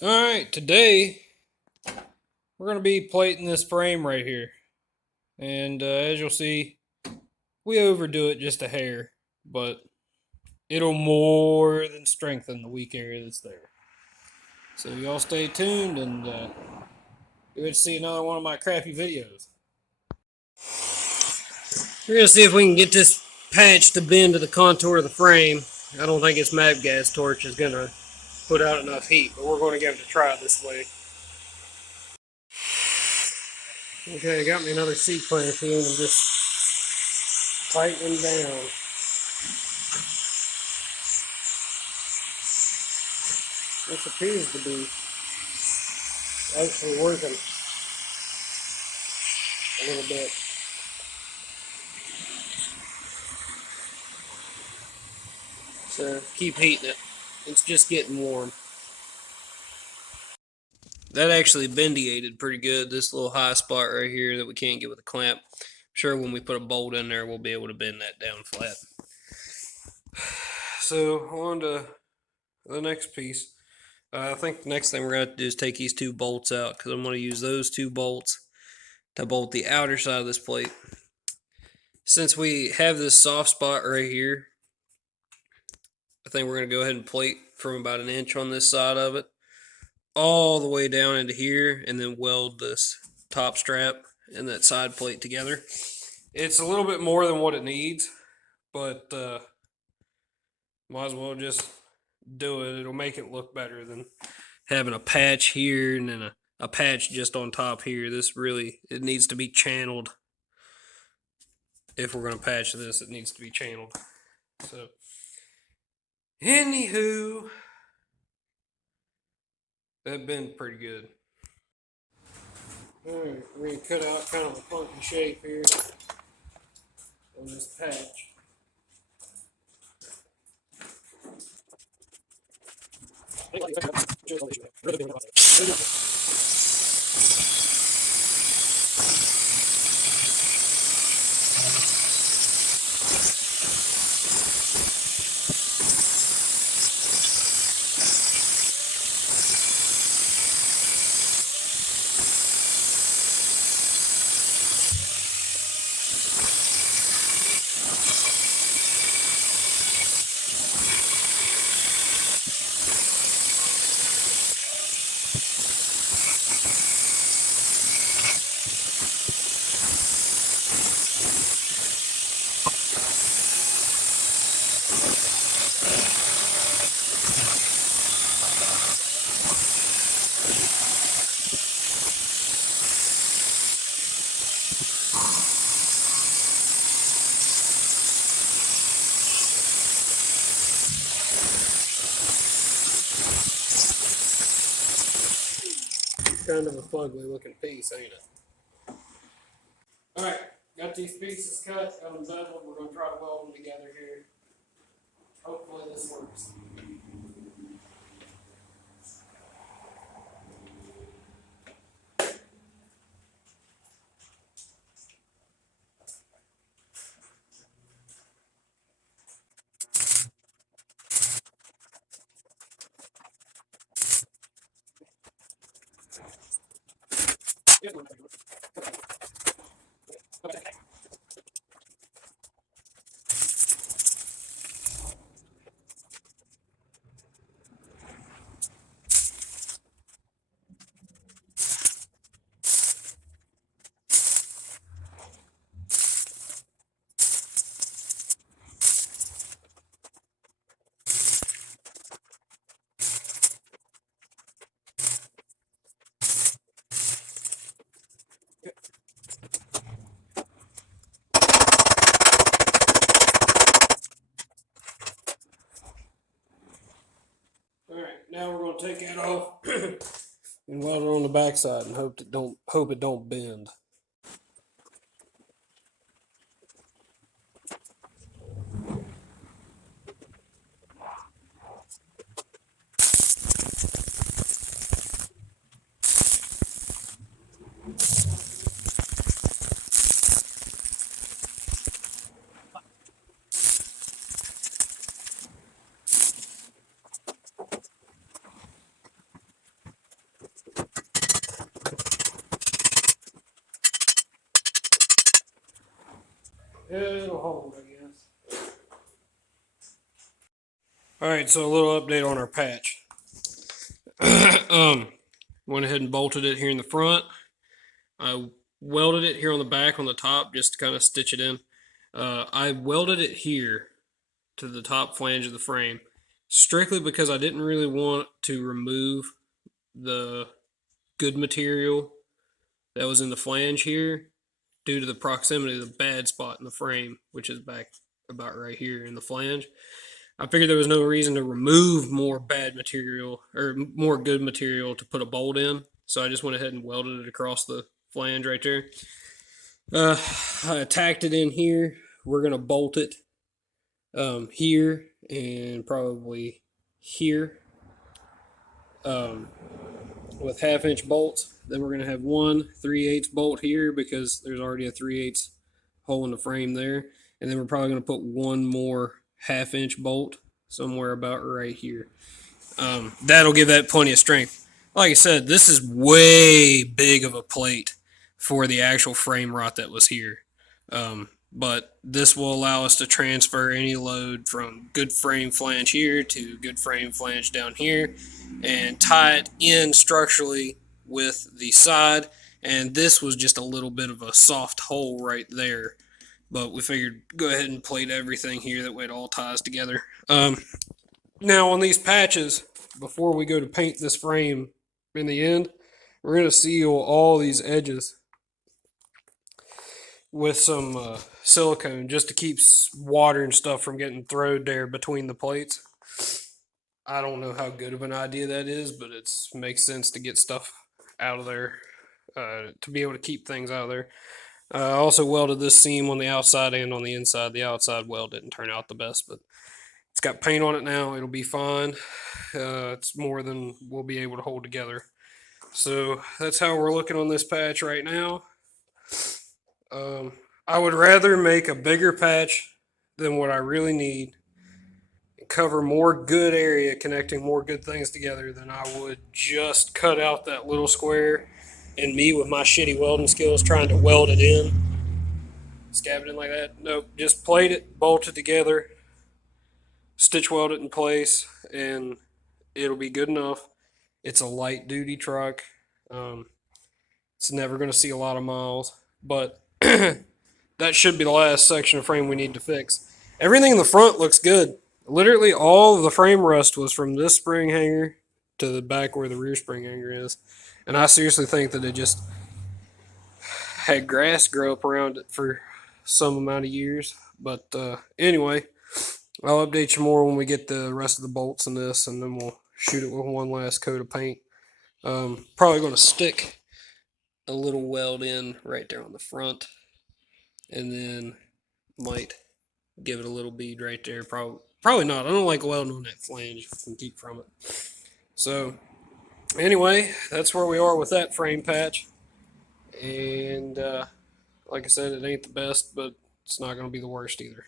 Alright, today we're going to be plating this frame right here. And as you'll see, we overdo it just a hair, but it'll more than strengthen the weak area that's there. So y'all stay tuned and you're going to see another one of my crappy videos. We're going to see if we can get this patch to bend to the contour of the frame. I don't think its MAP gas torch is going to put out enough heat, but we're going to give it a try this way. Okay, I got me another seat clamp here and I'm just tightening down. This appears to be actually working a little bit. So keep heating it. It's just getting warm. That actually bendiated pretty good, this little high spot right here that we can't get with a clamp. I'm sure when we put a bolt in there, we'll be able to bend that down flat. So on to the next piece. I think the next thing we're going to have to do is take these two bolts out because I'm going to use those two bolts to bolt the outer side of this plate. Since we have this soft spot right here, I think we're going to go ahead and plate from about an inch on this side of it all the way down into here and then weld this top strap and that side plate together. It's a little bit more than what it needs, but might as well just do it. It'll make it look better than having a patch here and then a patch just on top here. This really, it needs to be channeled. If we're going to patch this, it needs to be channeled. So, anywho, that been pretty good. Alright, we're going to cut out kind of a funky shape here on this patch. Kind of a fugly looking piece, ain't it? Alright, got these pieces cut, got them beveled. We're going to try to weld them together here. Hopefully this works. Alright, now we're going to take that off and weld it on the backside and hope it don't bend. It'll hold, I guess. Alright, so a little update on our patch. Went ahead and bolted it here in the front. I welded it here on the back on the top just to kind of stitch it in. I welded it here to the top flange of the frame strictly because I didn't really want to remove the good material that was in the flange here due to the proximity of the bad spot in the frame, which is back about right here in the flange. I figured there was no reason to remove more bad material or more good material to put a bolt in, so I just went ahead and welded it across the flange right there. I tacked it in here. We're gonna bolt it here and probably here with 1/2 inch bolts. Then we're gonna have one 3/8 bolt here because there's already a 3/8 hole in the frame there, and then we're probably gonna put one more 1/2 inch bolt somewhere about right here. That'll give that plenty of strength. Like I said, this is way big of a plate for the actual frame rot that was here. But this will allow us to transfer any load from good frame flange here to good frame flange down here and tie it in structurally with the side. And this was just a little bit of a soft hole right there. But we figured go ahead and plate everything here. That way it all ties together. Now on these patches, before we go to paint this frame in the end, we're going to seal all these edges with some silicone just to keep water and stuff from getting thrown there between the plates. I don't know how good of an idea that is, but it makes sense to get stuff out of there, to be able to keep things out of there. I also welded this seam on the outside and on the inside. The outside weld didn't turn out the best, but it's got paint on it now. It'll be fine. It's more than we'll be able to hold together. So that's how we're looking on this patch right now. I would rather make a bigger patch than what I really need and cover more good area connecting more good things together than I would just cut out that little square and me with my shitty welding skills trying to weld it in, scab it in like that. Nope, just plate it, bolt it together, stitch weld it in place, and it'll be good enough. It's a light duty truck. It's never going to see a lot of miles, but that should be the last section of frame we need to fix. Everything in the front looks good. Literally all of the frame rust was from this spring hanger to the back where the rear spring hanger is. And I seriously think that it just had grass grow up around it for some amount of years. But anyway, I'll update you more when we get the rest of the bolts in this, and then we'll shoot it with one last coat of paint. Probably going to stick a little weld in right there on the front, and then might give it a little bead right there. Probably not. I don't like welding on that flange if I can keep from it. So anyway, that's where we are with that frame patch. And like I said, it ain't the best, but it's not going to be the worst either.